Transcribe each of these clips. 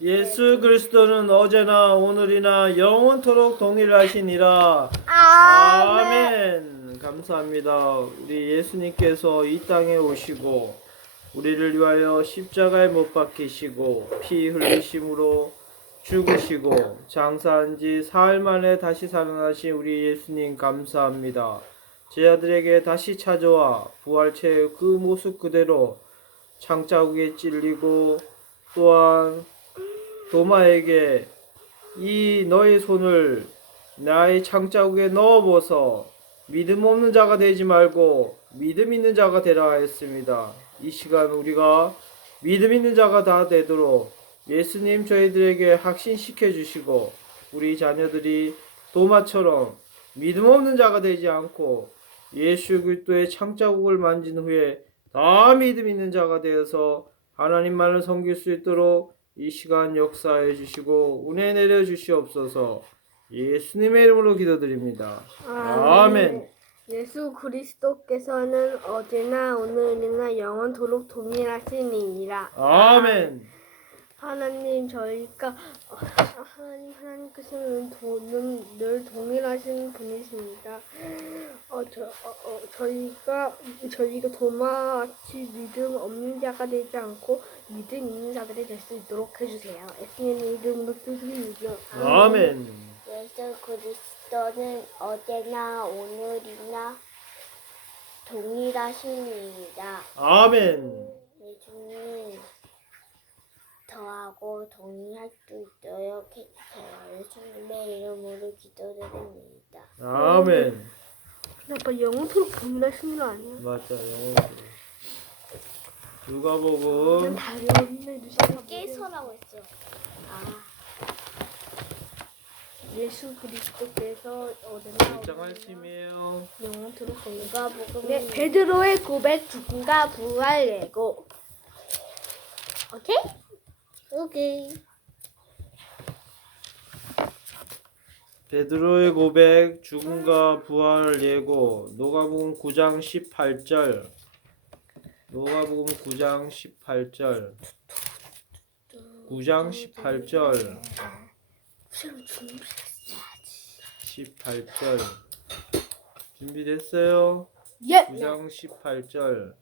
예수 그리스도는 어제나 오늘이나 영원토록 동일하시니라. 아멘. 아멘. 감사합니다. 우리 예수님께서 이 땅에 오시고 우리를 위하여 십자가에 못 박히시고 피 흘리심으로 죽으시고 장사한 지 사흘 만에 다시 살아나신 우리 예수님 감사합니다. 제자들에게 다시 찾아와 부활체의 그 모습 그대로 창자국에 찔리고 또한 도마에게 이 너의 손을 나의 창자국에 넣어보소 믿음 없는 자가 되지 말고 믿음 있는 자가 되라 했습니다. 이 시간 우리가 믿음 있는 자가 다 되도록 예수님 저희들에게 확신시켜 주시고 우리 자녀들이 도마처럼 믿음 없는 자가 되지 않고 예수 그리스도의 창자국을 만진 후에 다 믿음 있는 자가 되어서 하나님만을 섬길 수 있도록 이 시간 역사해 주시고 은혜 내려 주시옵소서. 예수님의 이름으로 기도드립니다. 아멘. 예수 그리스도께서는 어제나 오늘이나 영원토록 동일하시니라. 아멘. 하나님께서는 늘 동일하신 분이십니다. 저희가 도마같이 믿음 없는 자가 되지 않고 믿음 있는 자들이 될 수 있도록 해주세요. 예수님의 이름으로 기도드립니다. 아멘. 예수 그리스도는 어제나 오늘이나 동일하시니이다. 아멘. 예수님 저하고 동의할 수 있도록 해주세요. 예수님의 이름으로 기도드립니다. 아멘. 아빠 영원토록 동일하신 거 아니야? 맞다. 영어. 누가복음 다리 없네 누가 깨서라고 했죠. 예수 그리스도께서 어제나 1장 말씀이에요. 영원토록 동일하. 누가복음 네, 베드로의 고백 죽음과 부활 예고. 오케이? 오케이. 베드로의 고백 죽음과 부활 예고 누가복음 9장 18절. 누가복음 9장 18절. 9장 18절. 18절. 준비됐어요? 예. 9장 18절.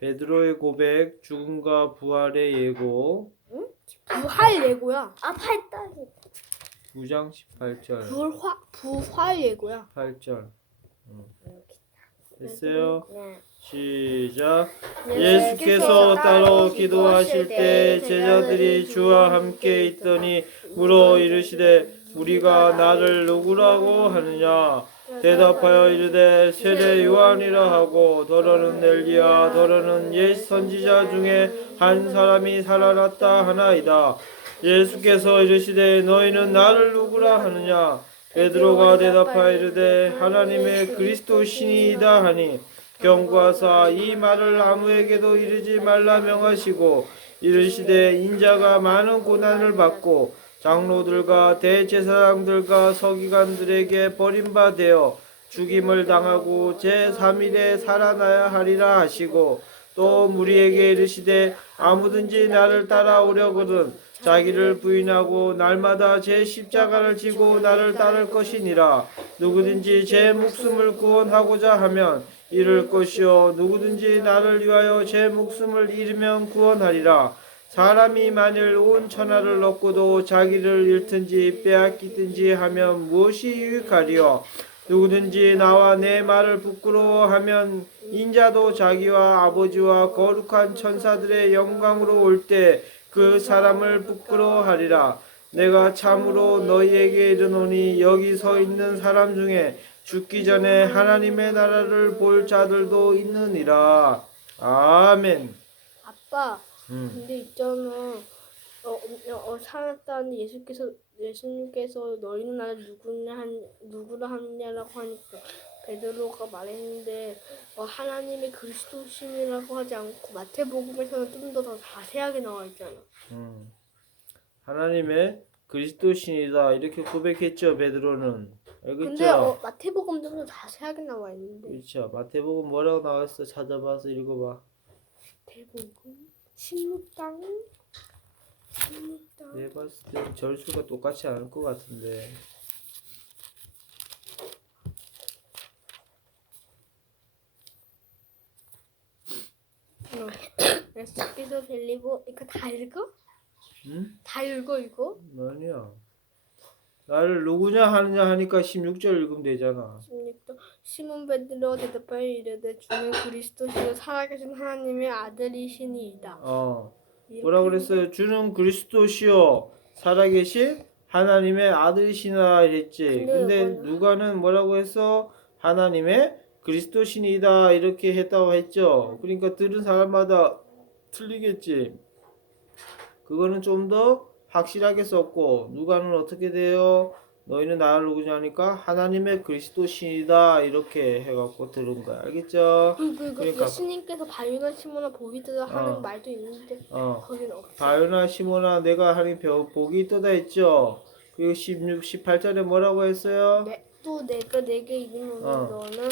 베드로의 고백 죽음과 부활의 예고. 부활 예고야. 팔다리. 9장 18절. 부활 예고야. 8절. 됐어요? 네. 시작. 예수께서 따로 기도하실 때 제자들이 주와 함께 있더니 물어 이르시되 우리가 나를 누구라고 하느냐. 대답하여 이르되 세례 요한이라 하고 더러는 엘리야 더러는 옛 선지자 중에 한 사람이 살아났다 하나이다. 예수께서 이르시되 너희는 나를 누구라 하느냐. 베드로가 대답하여 이르되 하나님의 그리스도시니이다 하니 경고하사 이 말을 아무에게도 이르지 말라 명하시고 이르시되 인자가 많은 고난을 받고 장로들과 대제사장들과 서기관들에게 버림받아 죽임을 당하고 제3일에 살아나야 하리라 하시고 또 무리에게 이르시되 아무든지 나를 따라오려거든 자기를 부인하고 날마다 제 십자가를 지고 나를 따를 것이니라. 누구든지 제 목숨을 구원하고자 하면 잃을 것이요 누구든지 나를 위하여 제 목숨을 잃으면 구원하리라. 사람이 만일 온 천하를 얻고도 자기를 잃든지 빼앗기든지 하면 무엇이 유익하리요. 누구든지 나와 내 말을 부끄러워하면 인자도 자기와 아버지와 거룩한 천사들의 영광으로 올 때 그 사람을 부끄러워하리라. 내가 참으로 너희에게 이르노니 여기 서 있는 사람 중에 죽기 전에 하나님의 나라를 볼 자들도 있느니라. 아멘. 아빠. 근데 있잖아. 살았다는 예수님께서 너희는 나를 누구라 하느냐라고 하니까 베드로가 말했는데 하나님의 그리스도신이라고 하지 않고 마태복음에서는 좀 더 자세하게 나와 있잖아. 하나님의 그리스도신이다 이렇게 고백했죠 베드로는. 알겠죠? 근데 마태복음 좀 더 자세하게 나와 있는데. 그렇죠. 마태복음 뭐라고 나와있어? 찾아봐서 읽어봐. 마태복음 16장 내 봤을 때 절수가 똑같지 않을 것 같은데. 예수께서 들리고 이거 다 읽어? 응? 다 읽어 이거? 아니야. 나를 누구냐 하느냐 하니까 16절 읽으면 되잖아. 16절 시몬 베드로 대답하여 이르되 주는 그리스도시요 살아계신 하나님의 아들이시니이다. 뭐라 그랬어요? 주는 그리스도시요 살아계신 하나님의 아들이시나 이랬지. 근데 누가는 뭐라고 했어? 하나님의 그리스도신이다 이렇게 했다고 했죠. 그러니까 들은 사람마다 틀리겠지. 그거는 좀 더 확실하게 썼고 누가는 어떻게 돼요? 너희는 나를 누구냐 하니까 하나님의 그리스도신이다 이렇게 해갖고 들은 거야. 알겠죠? 그러니까 예수님께서 바요나 시몬아 복이 있다 하는 어. 말도 있는데 어. 거기는 없어. 바요나 시모나 내가 하나님 복이 있도다 했죠. 그리고 16, 18절에 뭐라고 했어요? 또 내가 내게 이르노니 어. 너는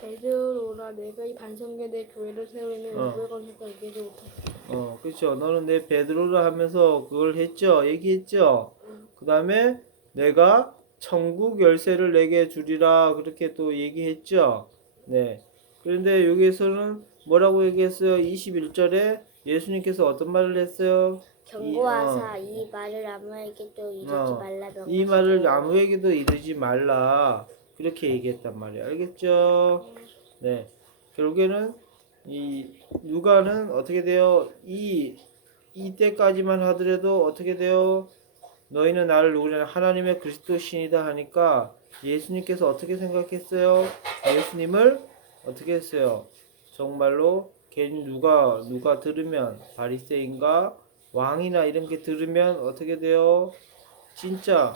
베드로라 내가 이 반성계 내 교회를 세우는 누구의 건설가 이기지 못하겠다. 그렇죠. 너는 내 베드로라 하면서 그걸 했죠. 얘기했죠. 그 다음에 내가 천국 열쇠를 내게 주리라 그렇게 또 얘기했죠. 네. 그런데 여기에서는 뭐라고 얘기했어요? 21절에 예수님께서 어떤 말을 했어요? 경고하사 이 말을 아무에게도 이르지 말라 명하시고 이 말을 아무에게도 이르지 말라 그렇게 얘기했단 말이에요. 알겠죠? 네. 결국에는 이 누가는 어떻게 돼요? 이때까지만 하더라도 어떻게 돼요? 너희는 나를 누구냐 하나님의 그리스도신이다 하니까 예수님께서 어떻게 생각했어요? 예수님을 어떻게 했어요? 정말로 괜히 누가 들으면 바리새인가 왕이나 이런 게 들으면 어떻게 돼요? 진짜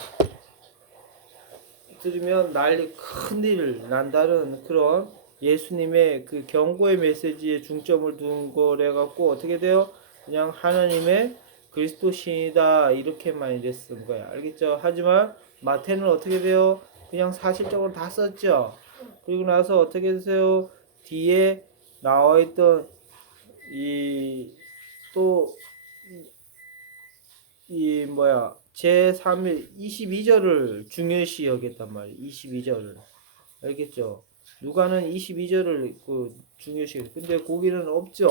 들으면 난리 큰일 난다는 그런 예수님의 그 경고의 메시지에 중점을 둔 거래 갖고 어떻게 돼요? 그냥 하나님의 그리스도신이다 이렇게만 이제 쓴 거야. 알겠죠? 하지만 마태는 어떻게 돼요? 그냥 사실적으로 다 썼죠. 그리고 나서 어떻게 되세요? 뒤에 나와 있던 제3일 22절을 중요시 여겼단 말이에요. 22절을. 알겠죠? 누가는 22절을 중요시 여겼. 근데 거기는 없죠.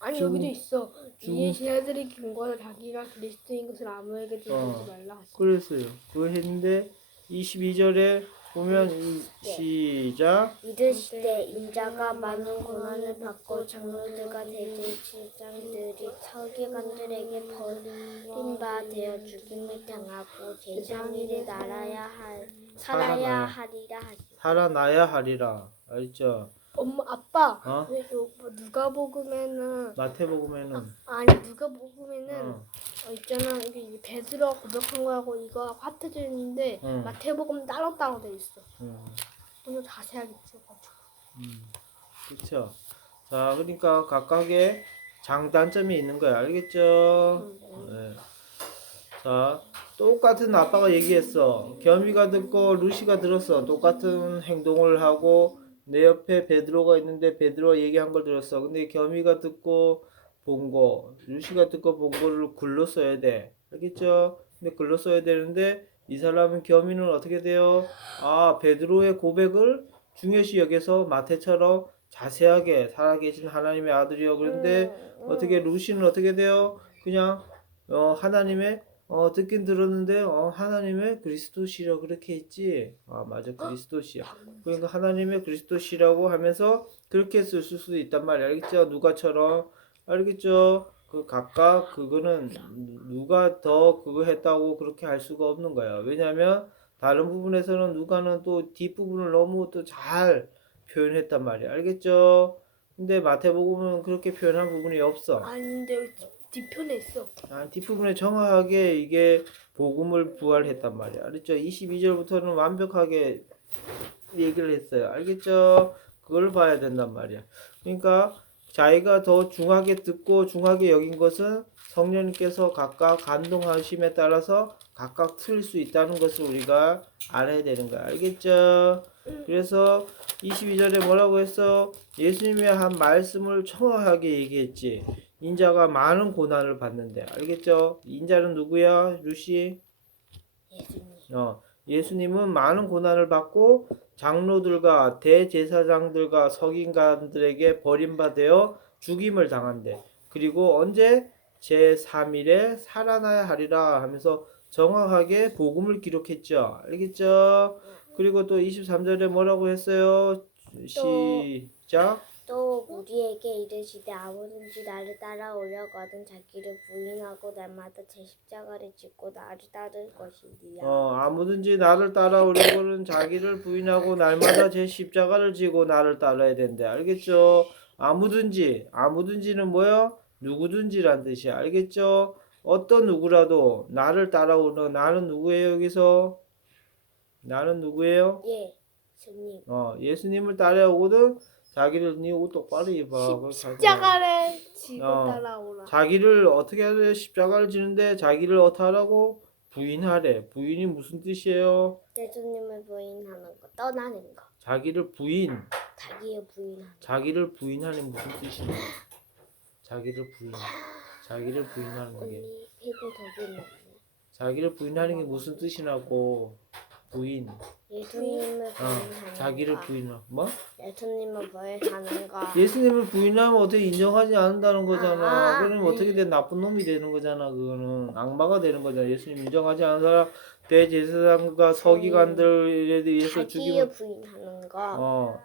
아니 여기도 있어. 이에 신하들이 경고하여 자기가 그리스도인 것을 아무에게도 이르지 말라 하시고. 그랬어요. 그거 했는데 22절에 보면 시작. 이르시되 인자가 많은 고난을 받고 장로들과 대제사장들이 서기관들에게 버림바 되어 죽임을 당하고 제3일에 살아야 하리라 하시고 살아나야 하리라. 알죠? 엄마 아빠 어? 왜 누가복음에는 마태복음에는 아니 누가복음에는 어. 있잖아 이게 베드로 고백한 거하고 이거 합쳐져 있는데 응. 마태복음 따로따로 돼 있어. 음. 좀 자세하게 찍어가지고. 그렇죠. 자, 그러니까 각각의 장단점이 있는 거야. 알겠죠? 네. 자, 똑같은 아빠가 얘기했어. 겸이가 듣고 루시가 들었어. 똑같은 행동을 하고 내 옆에 베드로가 있는데 베드로가 얘기한 걸 들었어. 근데 겸이가 듣고 본 거, 루시가 듣고 본 거를 글로 써야 돼. 알겠죠? 근데 글로 써야 되는데 이 사람은 겸이는 어떻게 돼요? 베드로의 고백을 중요시 여겨서 마태처럼 자세하게 살아계신 하나님의 아들이요. 그런데 어떻게 루시는 어떻게 돼요? 그냥 하나님의 듣긴 들었는데 하나님의 그리스도시라 그렇게 했지. 맞아, 그리스도시야. 그러니까 하나님의 그리스도시라고 하면서 그렇게 쓸 수도 있단 말이야. 알겠죠? 누가처럼. 알겠죠? 그 각각 그거는 누가 더 그거 했다고 그렇게 할 수가 없는 거야. 왜냐면 다른 부분에서는 누가는 또 뒷부분을 너무 또 잘 표현했단 말이야. 알겠죠? 근데 마태복음은 그렇게 표현한 부분이 없어. 아닌데 여기 뒤편에 있어. 뒷부분에 정확하게 이게 복음을 부활했단 말이야. 알겠죠? 22절부터는 완벽하게 얘기를 했어요. 알겠죠? 그걸 봐야 된단 말이야. 그러니까 자기가 더 중하게 듣고 중하게 여긴 것은 성령님께서 각각 감동하심에 따라서 각각 틀릴 수 있다는 것을 우리가 알아야 되는 거야. 알겠죠? 그래서 22절에 뭐라고 했어? 예수님이 한 말씀을 정확하게 얘기했지. 인자가 많은 고난을 받는데 알겠죠? 인자는 누구야, 루시? 예수님. 예수님은 많은 고난을 받고 장로들과 대제사장들과 서기관들에게 버림받아 죽임을 당한대. 그리고 언제? 제3일에 살아나야 하리라 하면서 정확하게 복음을 기록했죠. 알겠죠? 그리고 또 23절에 뭐라고 했어요? 시작. 또 우리에게 이르시되 아무든지 나를 따라오려거든 자기를 부인하고 날마다 제 십자가를 짓고 나를 따를 것이니라. 아무든지 나를 따라오려고는 자기를 부인하고 날마다 제 십자가를 지고 나를 따라야 된대. 알겠죠? 아무든지는 뭐야? 누구든지란 뜻이야. 알겠죠? 어떤 누구라도 나를 따라오는 나는 누구예요, 여기서? 나는 누구예요? 예수님. 예수님을 따라오거든 자기를 네 옷 똑바로 입어. 십자가를 지고 어. 따라오라. 자기를 어떻게 하래? 십자가를 지는데 자기를 어떻게 하라고? 부인하래. 부인이 무슨 뜻이에요? 예수님을 부인하는 거, 떠나는 거. 자기를 부인. 자기의 부인하는 거. 자기를 부인하는 무슨 뜻이야? 자기를 부인하는 게. 언니 패드 더 부인하는 자기를 부인하는 게 무슨 뜻이냐고. 부인. 예수님을 부인하는 자기를 거. 부인하. 뭐? 예수님을 부인하는 거. 예수님을 부인하면 어떻게 인정하지 않는다는 거잖아. 아, 그러면 어떻게 돼? 나쁜 놈이 되는 거잖아. 그거는 악마가 되는 거잖아. 예수님 인정하지 않는 사람 대제사장과 서기관들에 의해서 자기의 죽임을 부인하는 거.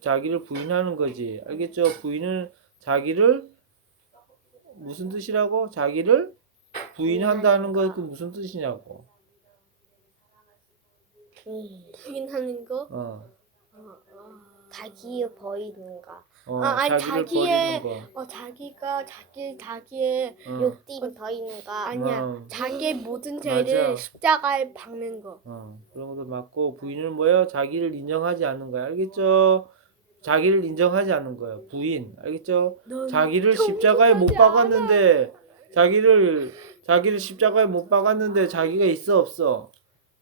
자기를 부인하는 거지. 알겠죠? 부인은 자기를 무슨 뜻이라고? 자기를 부인한다는 거 그 무슨 뜻이냐고. 부인하는 거. 자기의 버리는 거. 아니, 자기를 자기의- 버리는 거. 자기가 자기의 욕심 버리는 거. 아니야. 자기의 모든 맞아. 죄를 십자가에 박는 거. 그런 것도 맞고 부인은 뭐예요? 자기를 인정하지 않는 거야. 알겠죠? 자기를 인정하지 않는 거예요. 부인. 알겠죠? 넌 자기를 십자가에 못 정직하지 박았는데 자기를 십자가에 못 박았는데 자기가 있어 없어?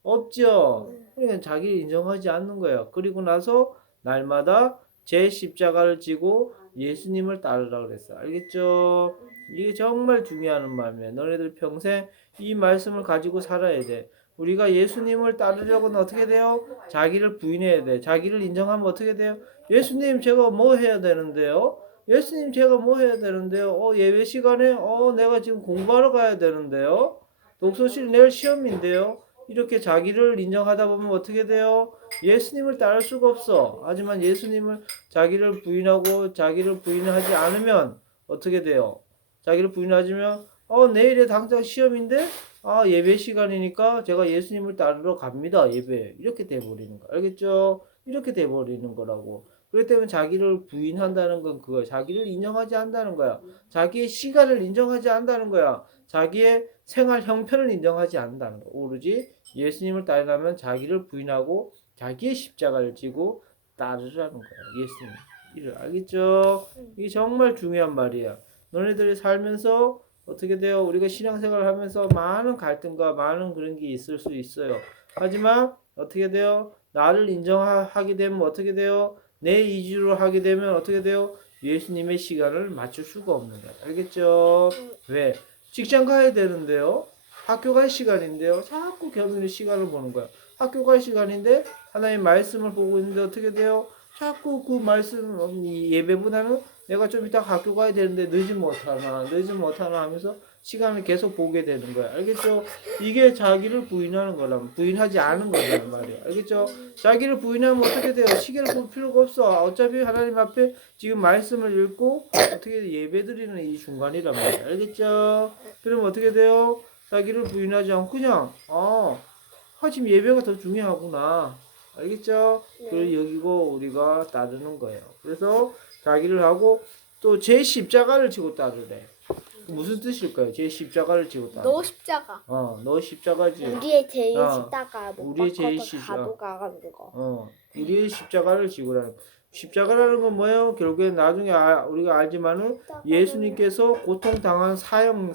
없죠. 그러니까 자기를 인정하지 않는 거예요. 그리고 나서 날마다 제 십자가를 지고 예수님을 따르라 그랬어. 알겠죠? 이게 정말 중요한 말이에요. 너네들 평생 이 말씀을 가지고 살아야 돼. 우리가 예수님을 따르려고는 어떻게 돼요? 자기를 부인해야 돼. 자기를 인정하면 어떻게 돼요? 예수님 제가 뭐 해야 되는데요? 예수님 제가 뭐 해야 되는데요? 예배 시간에 내가 지금 공부하러 가야 되는데요? 독서실 내일 시험인데요? 이렇게 자기를 인정하다 보면 어떻게 돼요? 예수님을 따를 수가 없어. 하지만 예수님을 자기를 부인하고 자기를 부인하지 않으면 어떻게 돼요? 자기를 부인하지면 내일에 당장 시험인데 예배 시간이니까 제가 예수님을 따르러 갑니다. 예배. 이렇게 돼버리는 거. 알겠죠? 이렇게 돼버리는 거라고. 그렇기 때문에 자기를 부인한다는 건 그거야. 자기를 인정하지 않는다는 거야. 자기의 시간을 인정하지 않는다는 거야. 자기의 생활 형편을 인정하지 않는다는 거. 오로지 예수님을 따르려면 자기를 부인하고 자기의 십자가를 지고 따르라는 거야. 예수님. 이를 알겠죠? 이게 정말 중요한 말이야. 너네들이 살면서 어떻게 돼요? 우리가 신앙생활을 하면서 많은 갈등과 많은 그런 게 있을 수 있어요. 하지만 어떻게 돼요? 나를 인정하게 되면 어떻게 돼요? 내 이주로 하게 되면 어떻게 돼요? 예수님의 시간을 맞출 수가 없는 거야. 알겠죠? 왜? 직장 가야 되는데요. 학교 갈 시간인데요. 자꾸 겸손히 시간을 보는 거야. 학교 갈 시간인데 하나님 말씀을 보고 있는데 어떻게 돼요? 자꾸 그 말씀 예배보다는 내가 좀 이따 학교 가야 되는데 늦으면 어떡하나 하면서 시간을 계속 보게 되는 거야. 알겠죠? 이게 자기를 부인하는 거라면 부인하지 않은 거란 말이야. 알겠죠? 자기를 부인하면 어떻게 돼요? 시계를 볼 필요가 없어. 어차피 하나님 앞에 지금 말씀을 읽고 어떻게 예배드리는 이 중간이란 말이야. 알겠죠? 그럼 어떻게 돼요? 자기를 부인하지 않고 그냥 지금 예배가 더 중요하구나. 알겠죠? 그걸 여기고 우리가 따르는 거예요. 그래서 자기를 하고 또 제 십자가를 지고 따르래. 무슨 뜻일까요? 제 십자가를 지고 따르. 너 십자가. 너 십자가지. 우리의 제일 십자가 못 우리의 제일 바꿔서 십자가. 가져가는 거. 우리의 십자가를 지고라는. 십자가라는 건 뭐예요? 결국에 나중에 우리가 알지만은 예수님께서 고통당한 사형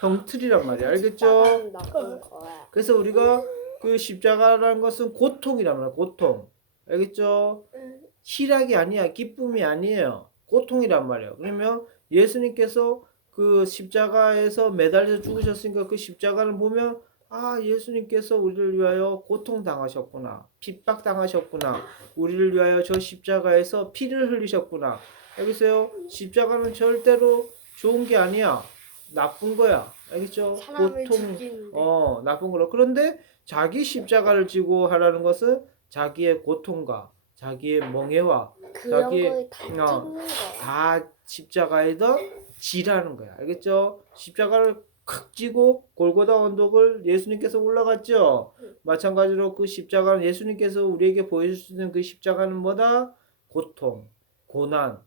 형틀이란 말이야. 알겠죠? 나쁜 거야. 그래서 우리가 그 십자가라는 것은 고통이란 말이야. 고통. 알겠죠? 희락이 아니야. 기쁨이 아니에요. 고통이란 말이에요. 그러면 예수님께서 그 십자가에서 매달려 죽으셨으니까 그 십자가를 보면 아, 예수님께서 우리를 위하여 고통당하셨구나. 핍박당하셨구나. 우리를 위하여 저 십자가에서 피를 흘리셨구나. 알겠어요? 십자가는 절대로 좋은 게 아니야. 나쁜 거야. 알겠죠? 사람을 고통, 죽이는데. 나쁜 거라. 그런데 자기 십자가를 지고 하라는 것은 자기의 고통과 자기의 멍해와 그런 자기의 걸 다 찍는 거야. 다 십자가에다 지라는 거야. 알겠죠? 십자가를 칵 찌고 골고다 언덕을 예수님께서 올라갔죠. 마찬가지로 그 십자가는 예수님께서 우리에게 보여주시는 그 십자가는 뭐다? 고통, 고난,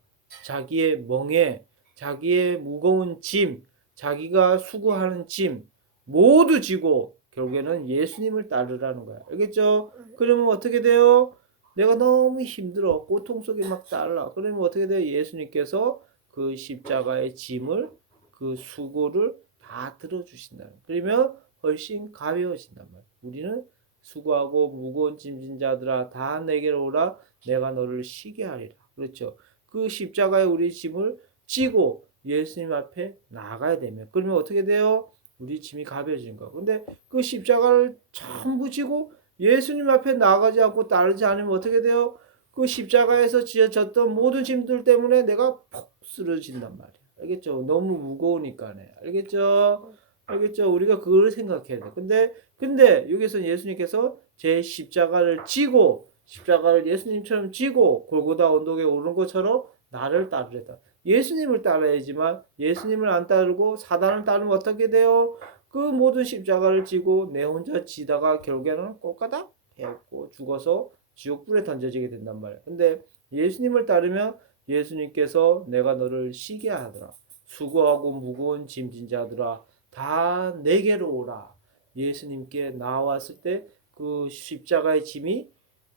자기의 멍에, 자기의 무거운 짐, 자기가 수고하는 짐 모두 지고 결국에는 예수님을 따르라는 거야. 알겠죠? 그러면 어떻게 돼요? 내가 너무 힘들어. 고통 속에 막 따라. 그러면 어떻게 돼요? 예수님께서 그 십자가의 짐을 그 수고를 다 들어주신다는 거예요. 그러면 훨씬 가벼워진단 말이에요. 우리는 수고하고 무거운 짐진 자들아 다 내게로 오라 내가 너를 쉬게 하리라. 그렇죠. 그 십자가에 우리 짐을 지고 예수님 앞에 나가야 되면 그러면 어떻게 돼요? 우리 짐이 가벼워지는 거야. 근데 그 십자가를 전부 지고 예수님 앞에 나가지 않고 따르지 않으면 어떻게 돼요? 그 십자가에서 지어졌던 모든 짐들 때문에 내가 폭 쓰러진단 말이야. 알겠죠? 너무 무거우니까네. 알겠죠? 알겠죠? 우리가 그걸 생각해야 돼. 근데 여기서 예수님께서 제 십자가를 지고 십자가를 예수님처럼 지고 골고다 언덕에 오른 것처럼 나를 따르랬다. 예수님을 따라야지만 예수님을 안 따르고 사단을 따르면 어떻게 돼요? 그 모든 십자가를 지고 내 혼자 지다가 결국에는 꼴까닥 해갖고 죽어서 지옥불에 던져지게 된단 말이야. 근데 예수님을 따르면 예수님께서 내가 너를 쉬게 하더라. 수고하고 무거운 짐진 자들아 다 내게로 오라. 예수님께 나왔을 때 그 십자가의 짐이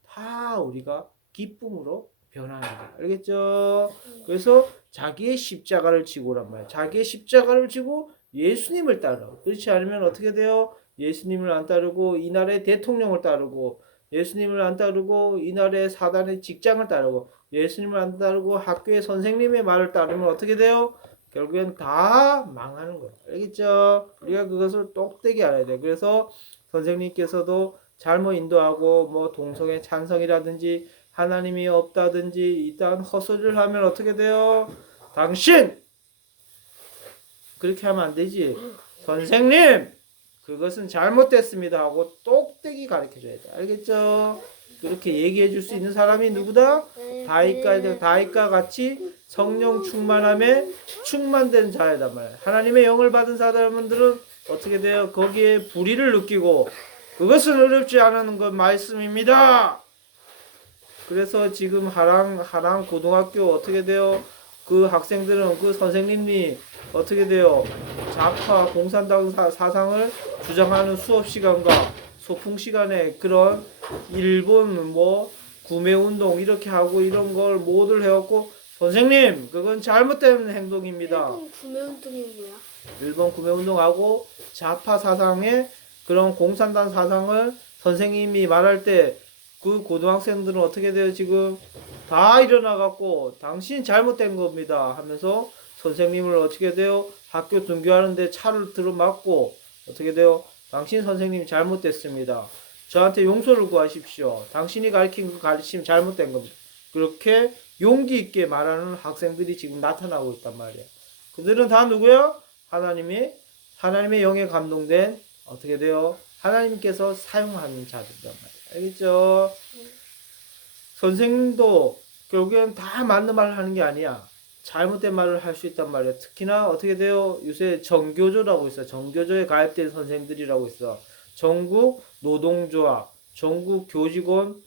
다 우리가 기쁨으로 변하는 거야. 알겠죠? 그래서 자기의 십자가를 지고 오란 말이야. 자기의 십자가를 지고 예수님을 따라. 그렇지 않으면 어떻게 돼요? 예수님을 안 따르고 이날의 대통령을 따르고 예수님을 안 따르고 이날의 사단의 직장을 따르고 예수님을 안 따르고 학교의 선생님의 말을 따르면 어떻게 돼요? 결국엔 다 망하는 거예요. 알겠죠? 우리가 그것을 똑되게 알아야 돼. 그래서 선생님께서도 잘못 인도하고 뭐 동성애 찬성이라든지 하나님이 없다든지 이딴 헛소리를 하면 어떻게 돼요? 당신! 그렇게 하면 안 되지. 선생님! 그것은 잘못됐습니다 하고 똑되기 가르쳐줘야 돼. 알겠죠? 그렇게 얘기해 줄 수 있는 사람이 누구다? 다윗과 같이 성령 충만함에 충만된 자이단 말이야. 하나님의 영을 받은 사람들은 어떻게 돼요? 거기에 불의를 느끼고 그것은 어렵지 않은 것 말씀입니다. 그래서 지금 하랑 고등학교 어떻게 돼요? 그 학생들은 그 선생님이 어떻게 돼요? 좌파 공산당 사상을 주장하는 수업 시간과 소풍 시간에 그런 일본 뭐 구매 운동 이렇게 하고 이런 걸 모두를 해갖고 선생님 그건 잘못된 행동입니다. 일본 구매운동이 뭐야? 일본 구매 운동하고 좌파 사상의 그런 공산당 사상을 선생님이 말할 때 그 고등학생들은 어떻게 돼요? 지금 다 일어나갖고 당신 잘못된 겁니다 하면서 선생님을 어떻게 돼요? 학교 등교하는데 차를 들어맞고 어떻게 돼요? 당신 선생님이 잘못됐습니다. 저한테 용서를 구하십시오. 당신이 가르친 그 가르침 잘못된 겁니다. 그렇게 용기 있게 말하는 학생들이 지금 나타나고 있단 말이에요. 그들은 다 누구야? 하나님의 영에 감동된 어떻게 돼요? 하나님께서 사용하는 자들이란 말이에요. 알겠죠? 선생님도 결국엔 다 맞는 말을 하는 게 아니야. 잘못된 말을 할 수 있단 말이야. 특히나 어떻게 돼요? 요새 정교조라고 있어. 정교조에 가입된 선생들이라고 있어. 전국 노동조합, 전국 교직원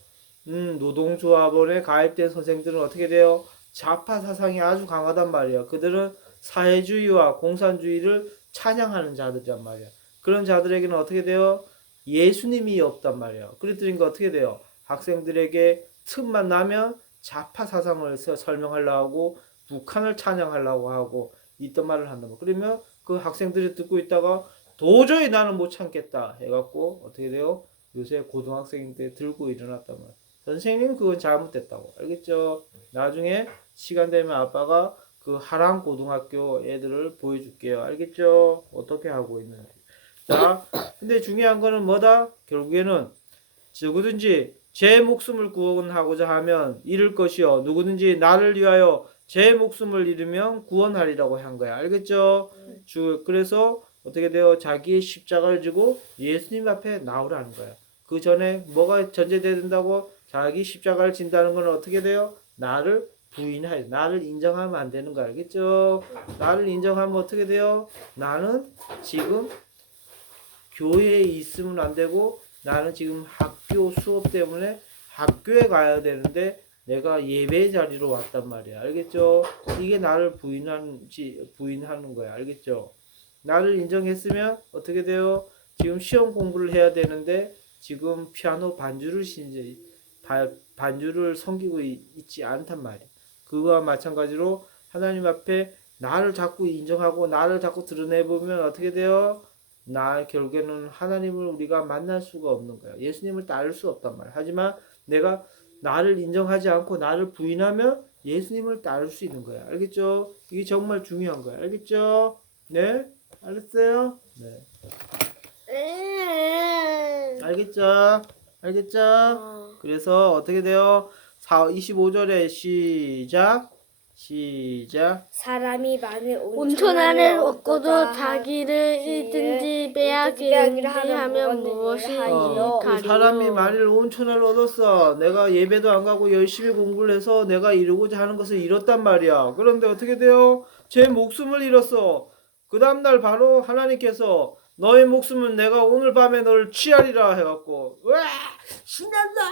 노동조합원에 가입된 선생들은 어떻게 돼요? 좌파 사상이 아주 강하단 말이야. 그들은 사회주의와 공산주의를 찬양하는 자들이란 말이야. 그런 자들에게는 어떻게 돼요? 예수님이 없단 말이야. 그랬더니 어떻게 돼요? 학생들에게 틈만 나면 좌파 사상을 설명하려고 하고 북한을 찬양하려고 하고 있던 말을 한단 말이야. 그러면 그 학생들이 듣고 있다가 도저히 나는 못 참겠다 해갖고 어떻게 돼요? 요새 고등학생인데 들고 일어났단 말이야. 선생님 그건 잘못됐다고. 알겠죠? 나중에 시간 되면 아빠가 그 하랑 고등학교 애들을 보여줄게요. 알겠죠? 어떻게 하고 있는지. 자, 근데 중요한 거는 뭐다? 결국에는 누구든지 제 목숨을 구원하고자 하면 잃을 것이요. 누구든지 나를 위하여 제 목숨을 잃으면 구원하리라고 한 거야. 알겠죠? 그래서 어떻게 돼요? 자기의 십자가를 지고 예수님 앞에 나오라는 거야. 그 전에 뭐가 전제돼야 된다고? 자기 십자가를 진다는 건 어떻게 돼요? 나를 부인하여, 나를 인정하면 안 되는 거 알겠죠? 나를 인정하면 어떻게 돼요? 나는 지금 교회에 있으면 안 되고 나는 지금 학교 수업 때문에 학교에 가야 되는데 내가 예배 자리로 왔단 말이야. 알겠죠? 이게 나를 부인하는 거야. 알겠죠? 나를 인정했으면 어떻게 돼요? 지금 시험 공부를 해야 되는데 지금 피아노 반주를 섬기고 있지 않단 말이야. 그거와 마찬가지로 하나님 앞에 나를 자꾸 인정하고 나를 자꾸 드러내보면 어떻게 돼요? 결국에는 하나님을 우리가 만날 수가 없는 거야. 예수님을 따를 수 없단 말이야. 하지만 내가 나를 인정하지 않고 나를 부인하면 예수님을 따를 수 있는 거야. 알겠죠? 이게 정말 중요한 거야. 알겠죠? 네? 알았어요? 네. 알겠죠? 알겠죠? 그래서 어떻게 돼요? 25절에 시작. 사람이 만일 온천하를 얻고도 자기를 잃든지 빼앗기든지 하면 무엇이 유익하리요? 사람이 만일 온천을 얻었어. 내가 예배도 안 가고 열심히 공부를 해서 내가 이루고자 하는 것을 잃었단 말이야. 그런데 어떻게 돼요? 제 목숨을 잃었어. 그 다음날 바로 하나님께서 너의 목숨은 내가 오늘 밤에 너를 취하리라 해갖고 와 신난다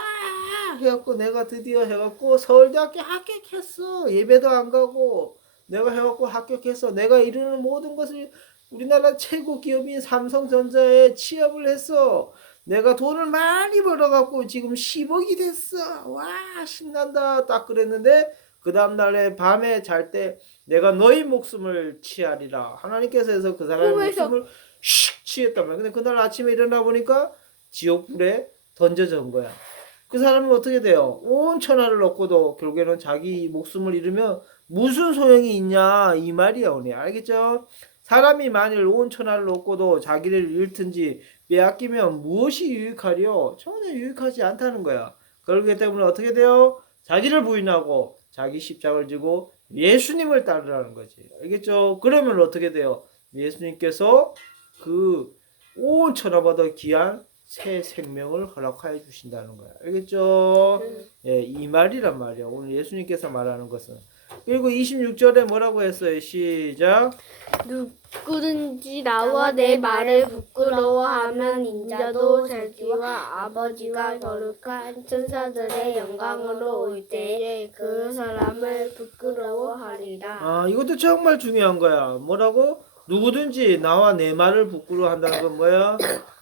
해갖고 내가 드디어 해갖고 서울대학교 합격했어. 예배도 안 가고 내가 해갖고 합격했어. 내가 이루는 모든 것을 우리나라 최고 기업인 삼성전자에 취업을 했어. 내가 돈을 많이 벌어갖고 지금 10억이 됐어. 와 신난다 딱 그랬는데 그 다음날에 밤에 잘 때 내가 너희 목숨을 취하리라. 하나님께서 해서 그 사람의 목숨을 슉 취했단 말이야. 근데 그날 아침에 일어나 보니까 지옥불에 던져진 거야. 그 사람은 어떻게 돼요? 온 천하를 얻고도 결국에는 자기 목숨을 잃으면 무슨 소용이 있냐 이 말이야 오늘. 알겠죠? 사람이 만일 온 천하를 얻고도 자기를 잃든지 빼앗기면 무엇이 유익하리요? 전혀 유익하지 않다는 거야. 그렇기 때문에 어떻게 돼요? 자기를 부인하고 자기 십자가를 지고 예수님을 따르라는 거지. 알겠죠? 그러면 어떻게 돼요? 예수님께서 그 온 천하보다 귀한 새 생명을 허락하여 주신다는 거야. 알겠죠? 예, 이 말이란 말이야. 오늘 예수님께서 말하는 것은. 그리고 26절에 뭐라고 했어요? 시작. 누구든지 나와 내 말을 부끄러워하면 인자도 자기와 아버지가 거룩한 천사들의 영광으로 올 때에 그 사람을 부끄러워하리라. 아, 이것도 정말 중요한 거야. 뭐라고? 누구든지 나와 내 말을 부끄러워한다는 건 뭐야?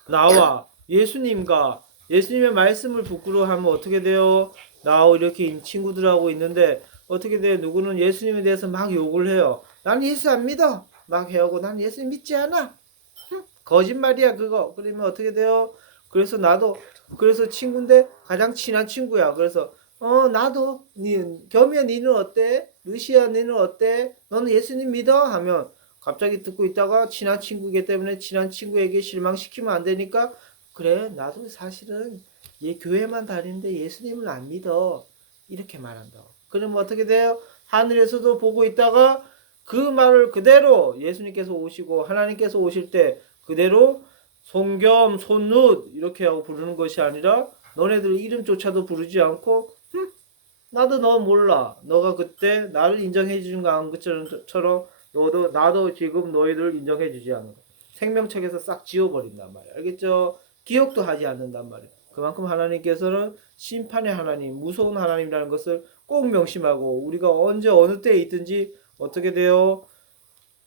나와 예수님과 예수님의 말씀을 부끄러워하면 어떻게 돼요? 나하고 이렇게 친구들하고 있는데 어떻게 돼요? 누구는 예수님에 대해서 막 욕을 해요. 난 예수 안 믿어. 막 해오고 난 예수님 믿지 않아. 거짓말이야 그거. 그러면 어떻게 돼요? 그래서 친구인데 가장 친한 친구야. 그래서 나도 겸이야 니는 어때? 루시야 니는 어때? 너는 예수님 믿어? 하면 갑자기 듣고 있다가 친한 친구이기 때문에 친한 친구에게 실망시키면 안 되니까 그래 나도 사실은 얘 교회만 다니는데 예수님을 안 믿어. 이렇게 말한다. 그러면 어떻게 돼요? 하늘에서도 보고 있다가 그 말을 그대로 예수님께서 오시고 하나님께서 오실 때 그대로 손겸 손룻 이렇게 하고 부르는 것이 아니라 너네들 이름조차도 부르지 않고 나도 너 몰라. 너가 그때 나를 인정해 주는 거 안 것처럼 나도 지금 너희들 인정해 주지 않는 거. 생명책에서 싹 지워버린단 말이야. 알겠죠? 기억도 하지 않는단 말이야. 그만큼 하나님께서는 심판의 하나님, 무서운 하나님이라는 것을 꼭 명심하고 우리가 언제 어느 때에 있든지 어떻게 돼요?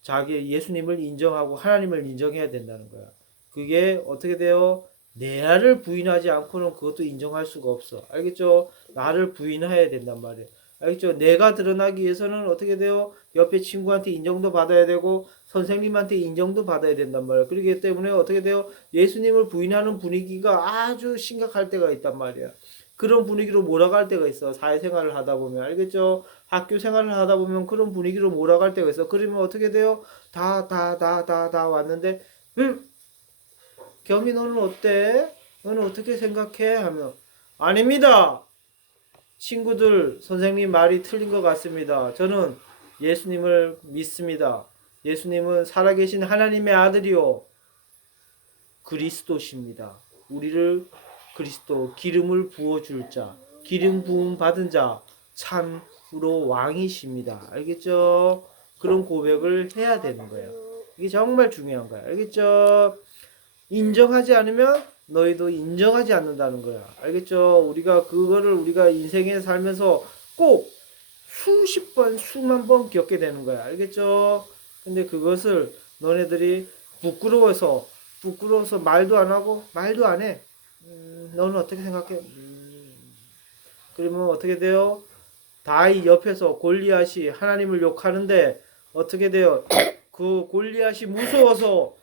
자기 예수님을 인정하고 하나님을 인정해야 된다는 거야. 그게 어떻게 돼요? 내 나를 부인하지 않고는 그것도 인정할 수가 없어. 알겠죠? 나를 부인해야 된단 말이에요. 알겠죠? 내가 드러나기 위해서는 어떻게 돼요? 옆에 친구한테 인정도 받아야 되고 선생님한테 인정도 받아야 된단 말이에요. 그렇기 때문에 어떻게 돼요? 예수님을 부인하는 분위기가 아주 심각할 때가 있단 말이야. 그런 분위기로 몰아갈 때가 있어. 사회생활을 하다 보면. 알겠죠? 학교 생활을 하다 보면 그런 분위기로 몰아갈 때가 있어. 그러면 어떻게 돼요? 다 왔는데, 겸이 너는 어때? 너는 어떻게 생각해? 하면, 아닙니다. 친구들, 선생님 말이 틀린 것 같습니다. 저는 예수님을 믿습니다. 예수님은 살아계신 하나님의 아들이요. 그리스도십니다. 우리를 그리스도, 기름을 부어줄 자, 기름 부음 받은 자, 참으로 왕이십니다. 알겠죠? 그런 고백을 해야 되는 거예요. 이게 정말 중요한 거야. 알겠죠? 인정하지 않으면 너희도 인정하지 않는다는 거야. 알겠죠? 우리가 그거를 우리가 인생에 살면서 꼭 수십 번, 수만 번 겪게 되는 거야. 알겠죠? 근데 그것을 너네들이 부끄러워서 말도 안 하고 말도 안 해. 너는 어떻게 생각해? 그러면 어떻게 돼요? 다이 옆에서 골리앗이 하나님을 욕하는데 어떻게 돼요? 그 골리앗이 무서워서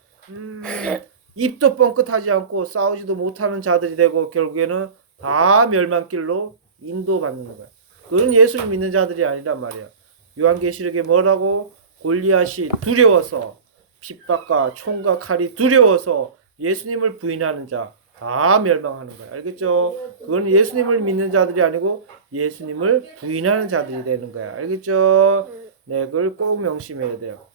입도 뻥끗하지 않고 싸우지도 못하는 자들이 되고 결국에는 다 멸망길로 인도받는 거야. 그건 예수를 믿는 자들이 아니란 말이야. 요한계시록에 뭐라고? 골리앗이 두려워서 핍박과 총과 칼이 두려워서 예수님을 부인하는 자 다 멸망하는 거야. 알겠죠? 그건 예수님을 믿는 자들이 아니고 예수님을 부인하는 자들이 되는 거야. 알겠죠? 네, 그걸 꼭 명심해야 돼요.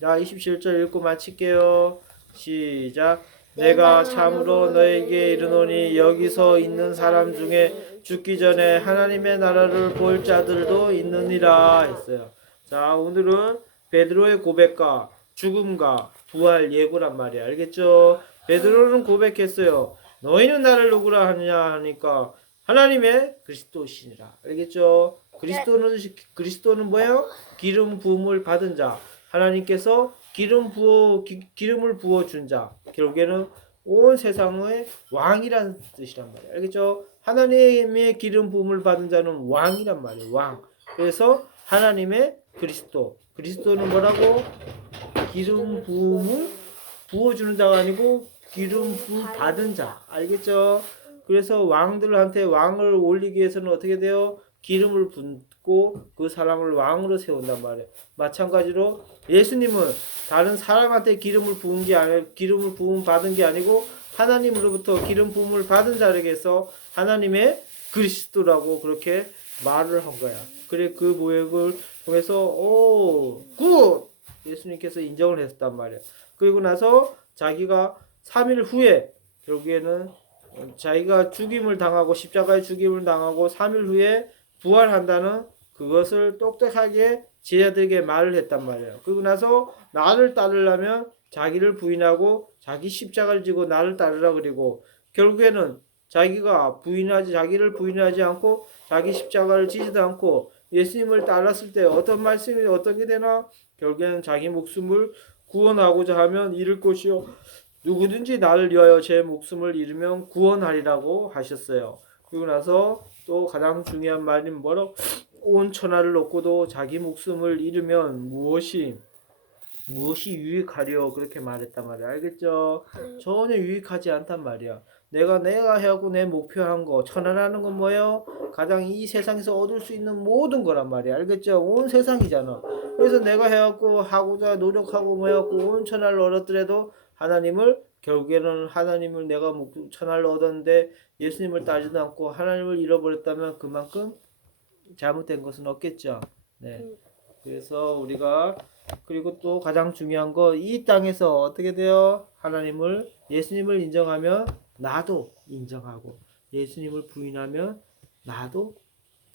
자, 27절 읽고 마칠게요. 시작. 내가 참으로 너에게 이르노니 여기서 있는 사람 중에 죽기 전에 하나님의 나라를 볼 자들도 있느니라 했어요. 자, 오늘은 베드로의 고백과 죽음과 부활 예고란 말이야. 알겠죠? 베드로는 고백했어요. 너희는 나를 누구라 하느냐 하니까 하나님의 그리스도시니라. 알겠죠? 그리스도는 뭐예요? 기름 부음을 받은 자. 하나님께서 기름을 부어 준 자. 결국에는 온 세상의 왕이란 뜻이란 말이에요. 알겠죠? 하나님의 기름 부음을 받은 자는 왕이란 말이에요. 왕. 그래서 하나님의 그리스도는 뭐라고? 기름 부음을 부어주는 자가 아니고 기름 부음 받은 자. 알겠죠? 그래서 왕들한테 왕을 올리기 위해서는 어떻게 돼요? 기름을 붓고 그 사람을 왕으로 세운단 말이에요. 마찬가지로 예수님은 다른 사람한테 기름을 부음 받은 게 아니고 하나님으로부터 기름 부음을 받은 자에게서 하나님의 그리스도라고 그렇게 말을 한 거야. 그래 그 고백을 통해서 굿! 예수님께서 인정을 했단 말이에요. 그리고 나서 자기가 3일 후에 결국에는 자기가 죽임을 당하고 십자가에 죽임을 당하고 3일 후에 부활한다는 그것을 똑똑하게 제자들에게 말을 했단 말이에요. 그리고 나서 나를 따르려면 자기를 부인하고 자기 십자가를 지고 나를 따르라 그리고 결국에는 자기를 부인하지 않고 자기 십자가를 지지도 않고 예수님을 따랐을 때 어떤 말씀이 어떻게 되나? 결국에는 자기 목숨을 구원하고자 하면 잃을 것이요 누구든지 나를 위하여 제 목숨을 잃으면 구원하리라고 하셨어요. 그리고 나서 또 가장 중요한 말이 뭐라고? 온 천하를 얻고도 자기 목숨을 잃으면 무엇이 유익하리요? 그렇게 말했단 말이야. 알겠죠? 전혀 유익하지 않단 말이야. 내가 해갖고 내 목표한 거 천하라는 건 뭐예요? 가장 이 세상에서 얻을 수 있는 모든 거란 말이야. 알겠죠? 온 세상이잖아. 그래서 내가 해갖고 하고자 노력하고 뭐해갖고 온 천하를 얻었더라도 결국에는 하나님을 내가 천하를 얻었는데 예수님을 따지도 않고 하나님을 잃어버렸다면 그만큼 잘못된 것은 없겠죠. 네. 그래서 우리가 그리고 또 가장 중요한 거 이 땅에서 어떻게 돼요? 예수님을 인정하면 나도 인정하고 예수님을 부인하면 나도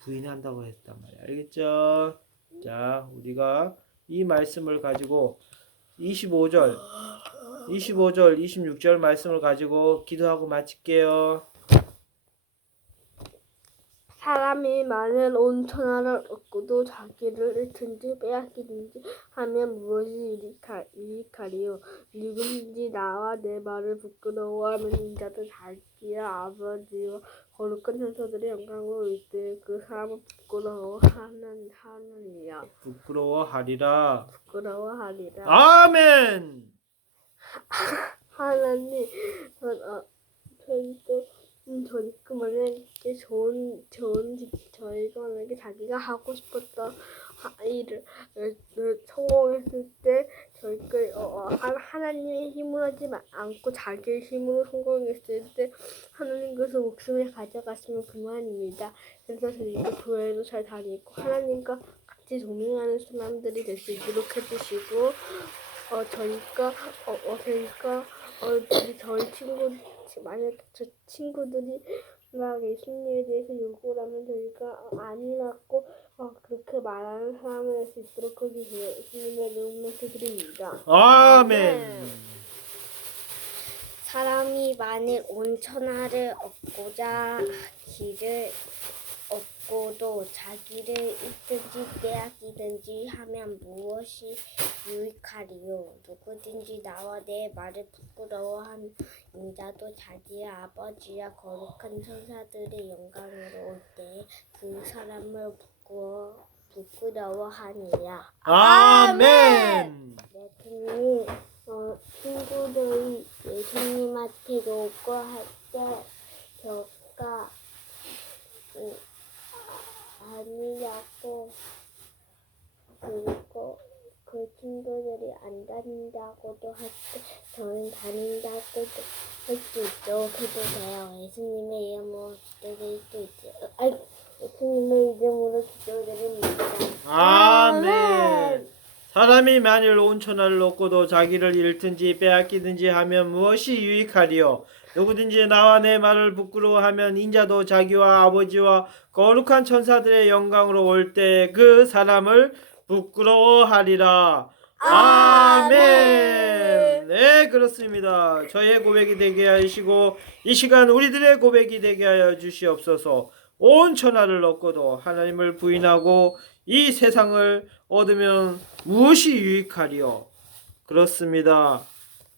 부인한다고 했단 말이에요. 알겠죠? 자, 우리가 이 말씀을 가지고 25절, 26절 말씀을 가지고 기도하고 마칠게요. 사람이 만일 온 천하를 얻고도 자기를 잃든지 빼앗기든지 하면 무엇이 유익하리요? 누구든지 나와 내 말을 부끄러워하는 인자도 자기와 아버지와 거룩한 천사들의 영광으로 올 때 그 사람은 부끄러워하느니라. 부끄러워하리라. 아멘. 아멘. 하나님, 저희도 저니까 만약에 저희가 만약에 자기가 하고 싶었던 일을 성공했을 때 저희가 하나님의 힘으로 하지 않고 자기의 힘으로 성공했을 때 하나님께서 목숨을 가져가시면 그만입니다. 그래서 저희가 교회도 잘 다니고 하나님과 같이 동행하는 사람들이 될 수 있도록 해주시고 저희 친구 만약 저 친구들이 막 예수님에 대해서 욕을 하면 저희가 아니라고 그렇게 말하는 사람을 할 수 있도록 해주세요. 예수님의 이름으로 기도드립니다. 아멘. 사람이 만일 온 천하를 얻고자 길을 얻고도 자기를 잃든지 빼앗기든지 하면 무엇이 유익하리요? 누구든지 나와 내 말을 부끄러워하는 인자도 자기의 아버지와 거룩한 천사들의 영광으로 올 때에 그 사람을 부끄러워하니라. 아멘. 예수님이 친구들이 예수님한테 요구할 때 저가 아니라고 그리고 그 친구들이 안 다닌다고도 할 때 저는 다닌다고도 할 수 있도록 해주세요. 예수님의 이름으로 기도드릴 수 있어요. 예수님의 이름으로 기도드립니다. 아멘. 사람이 만일 온 천하를 얻고도 자기를 잃든지 빼앗기든지 하면 무엇이 유익하리요? 누구든지 나와 내 말을 부끄러워하면 인자도 자기와 아버지와 거룩한 천사들의 영광으로 올 때 그 사람을 부끄러워하리라. 아멘. 네, 그렇습니다. 저의 고백이 되게 하시고 이 시간 우리들의 고백이 되게 하여 주시옵소서. 온 천하를 얻고도 하나님을 부인하고 이 세상을 얻으면 무엇이 유익하리요? 그렇습니다.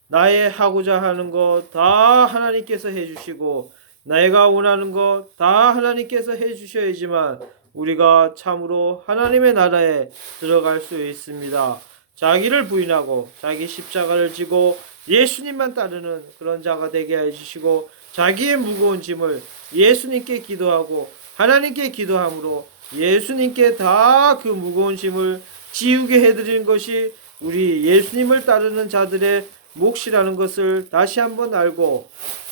나의 하고자 하는 것 다 하나님께서 해주시고 내가 원하는 것 다 하나님께서 해주셔야지만 우리가 참으로 하나님의 나라에 들어갈 수 있습니다. 자기를 부인하고 자기 십자가를 지고 예수님만 따르는 그런 자가 되게 해주시고 자기의 무거운 짐을 예수님께 기도하고 하나님께 기도함으로 예수님께 다 그 무거운 짐을 지우게 해드리는 것이 우리 예수님을 따르는 자들의 몫이라는 것을 다시 한번 알고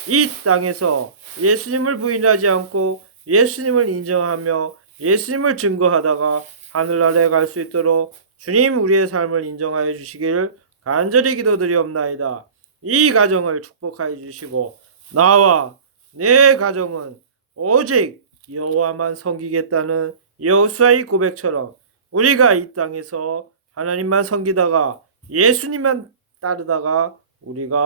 이 땅에서 예수님을 부인하지 않고 예수님을 인정하며 예수님을 증거하다가 하늘나라에 갈 수 있도록 주님 우리의 삶을 인정하여 주시길 간절히 기도드리옵나이다. 이 가정을 축복하여 주시고 나와 내 가정은 오직 여호와만 섬기겠다는 여호수아의 고백처럼 우리가 이 땅에서 하나님만 섬기다가 예수님만 따르다가 우리가